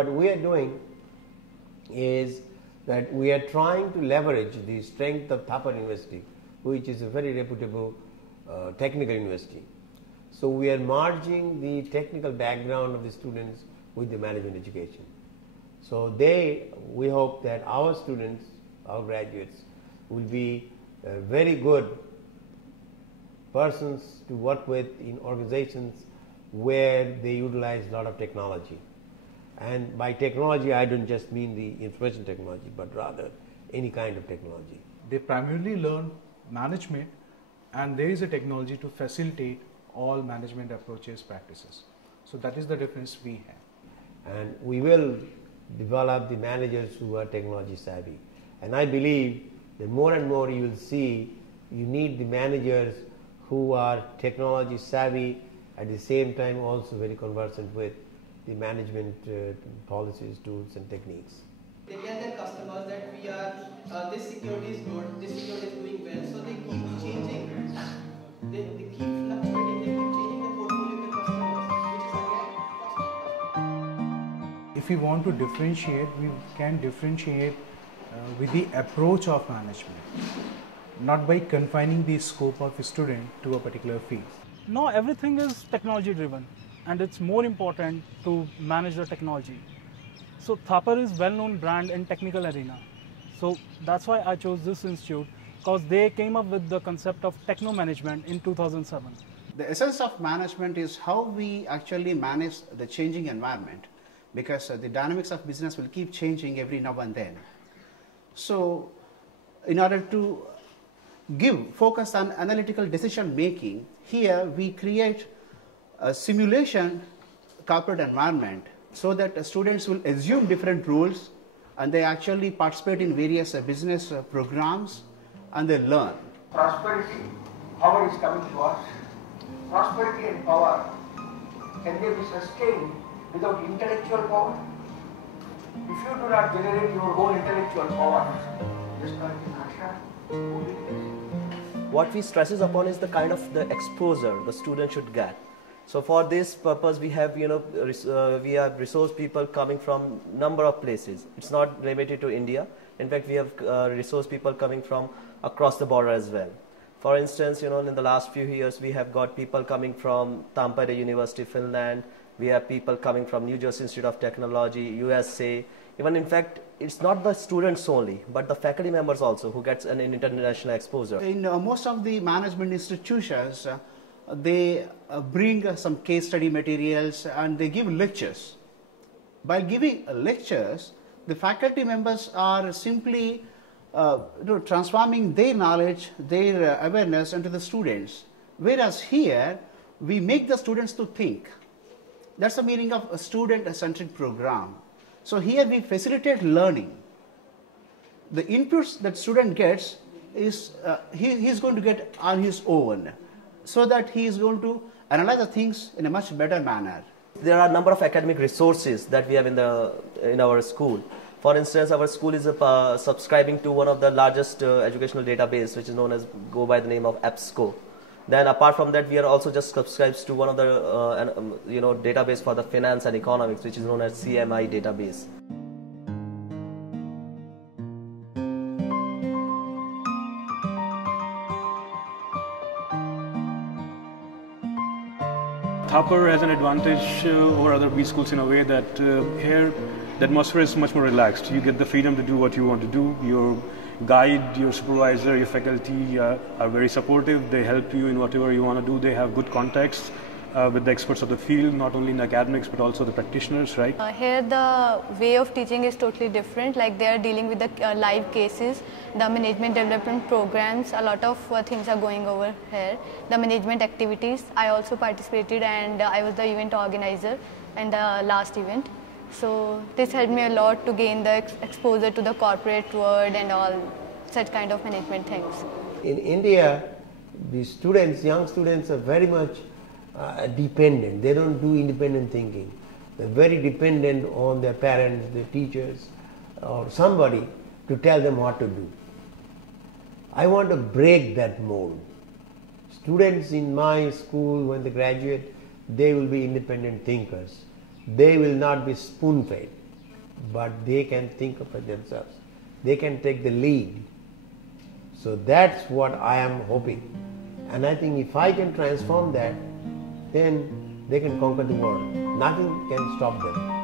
what we are doing is that we are trying to leverage the strength of Thapar University, which is a very reputable technical university. So we are merging the technical background of the students with the management education. So we hope that our students, our graduates, will be very good persons to work with in organizations where they utilize a lot of technology. And by technology, I don't just mean the information technology, but rather any kind of technology. They primarily learn management, and there is a technology to facilitate all management approaches, practices. So that is the difference we have. And we will develop the managers who are technology savvy. And I believe that more and more you will see you need the managers who are technology savvy, at the same time also very conversant with the management policies, tools and techniques. They tell their customers that we are, this security is good, this security is doing well, so they keep changing, they keep fluctuating, they keep changing their portfolio with customers, which is again cost. If we want to differentiate, we can differentiate with the approach of management, not by confining the scope of a student to a particular field. Now everything is technology driven, and it's more important to manage the technology. So Thapar is well-known brand in technical arena. So that's why I chose this institute, because they came up with the concept of techno management in 2007. The essence of management is how we actually manage the changing environment, because the dynamics of business will keep changing every now and then. So in order to give focus on analytical decision making, here we create a simulation corporate environment so that students will assume different roles and they actually participate in various business programs and they learn. Prosperity, power is coming to us. Prosperity and power, can they be sustained without intellectual power? If you do not generate your own intellectual power, just like in Asha, who will this? What we stresses upon is the kind of the exposure the student should get. So for this purpose, we have we have resource people coming from number of places. It's not limited to India. In fact, we have resource people coming from across the border as well. For instance, in the last few years, we have got people coming from Thapar University, Finland. We have people coming from New Jersey Institute of Technology, USA. Even in fact, it's not the students only, but the faculty members also who gets an international exposure. In most of the management institutions, they bring some case study materials and they give lectures. By giving lectures, the faculty members are simply transforming their knowledge, their awareness into the students. Whereas here, we make the students to think. That's the meaning of a student-centric program. So here we facilitate learning. The inputs that student gets is he's going to get on his own, so that he is going to analyze the things in a much better manner. There are a number of academic resources that we have in our school. For instance, our school is subscribing to one of the largest educational database, which is known as go by the name of EBSCO. Then apart from that, we are also just subscribed to one of the database for the finance and economics, which is known as CMI database. Thapar has an advantage over other B schools in a way that here the atmosphere is much more relaxed. You get the freedom to do what you want to do. Your guide, your supervisor, your faculty are very supportive. They help you in whatever you want to do. They have good contacts with the experts of the field, not only in academics but also the practitioners, right? Here the way of teaching is totally different. Like they are dealing with the live cases, the management development programs, a lot of things are going over here. The management activities, I also participated and I was the event organizer in the last event. So this helped me a lot to gain the exposure to the corporate world and all such kind of management things. In India, the students, young students are very much dependent. They don't do independent thinking. They're very dependent on their parents, their teachers, or somebody to tell them what to do. I want to break that mold. Students in my school, when they graduate, they will be independent thinkers. They will not be spoon-fed. but they can think for themselves. They can take the lead. So that's what I am hoping. And I think if I can transform that, then they can conquer the world. Nothing can stop them.